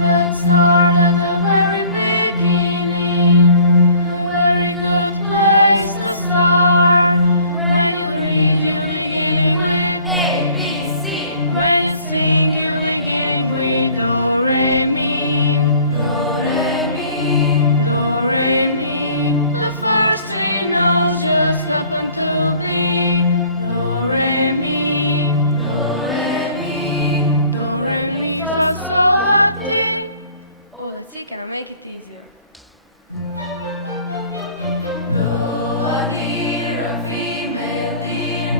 Let's start at the very beginning. A very good place to start. When you read, you begin with A, B, C. When you sing, you begin with Do, Re, Mi. Do, Re, Mi. Do, Re, Mi. The first three notes just welcome to me. Do, Re, Mi. Do, Re, Mi. Do, Re, Mi, fa, sol, la, ti. Oh, let's see, can I make it easier? Do, a deer, a female deer,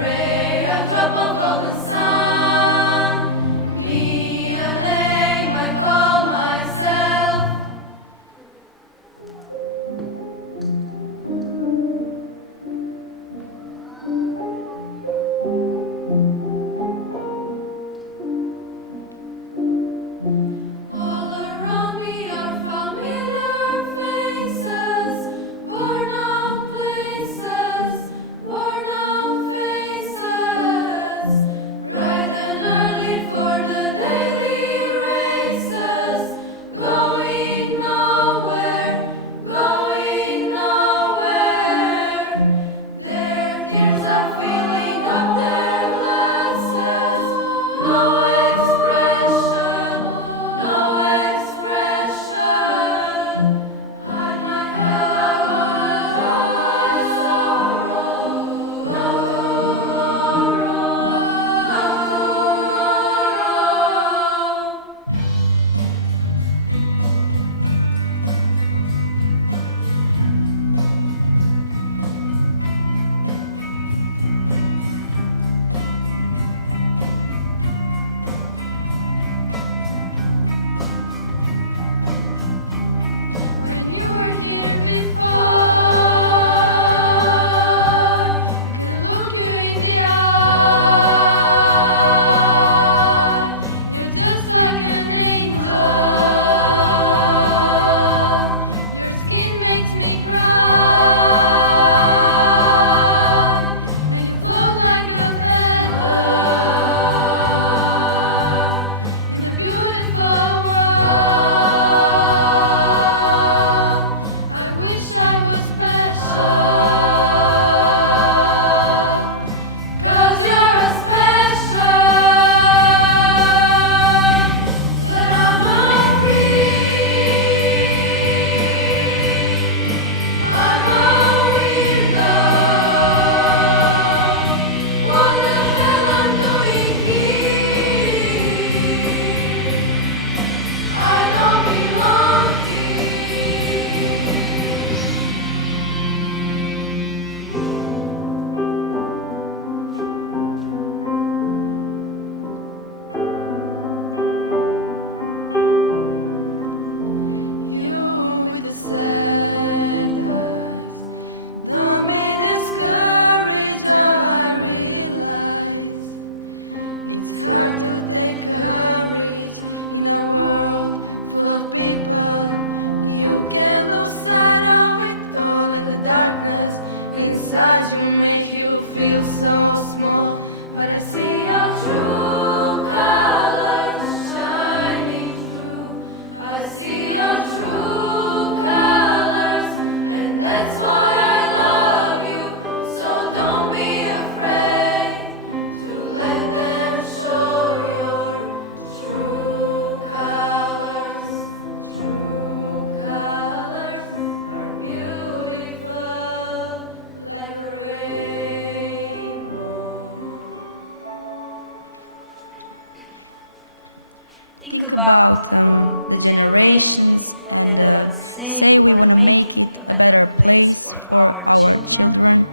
Ray, a drop of golden sun, me, a name I call myself. All around me are familiar faces, worn out places, worn out faces. Bright and early for the daily races, going nowhere, going nowhere. Their tears are filling up their glasses. No expression, no expression. Hide my head, I wanna drown my sorrow. No tomorrow, no tomorrow. You were here before, to look you in the eye. You're just like an angel. Your skin makes me cry. You float like a feather in a beautiful world. I wish I was special, 'cause you're a special, but I'm a creep. I'm a weirdo. What the hell I'm doing here? I don't belong You understand us. Don't be discouraged, now I realize it's hard to take courage in a world full of people. You can lose sight of it all in the darkness inside you, make you feel so small. But I see your true colors shining through. I see your true colors, and that's why I love you. So don't be afraid to let them show your true colors. True colors are beautiful like a rainbow. Think about the generations and say we want to make it a better place for our children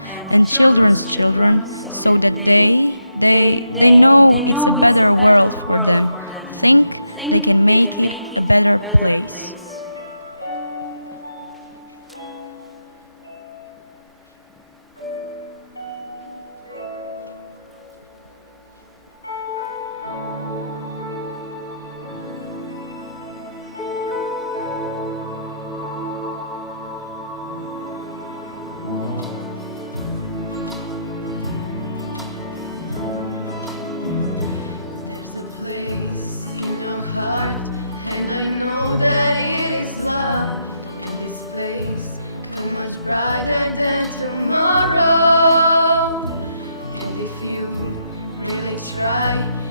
and children's children, so that they know it's a better world for them. Think they can make it a better place. right.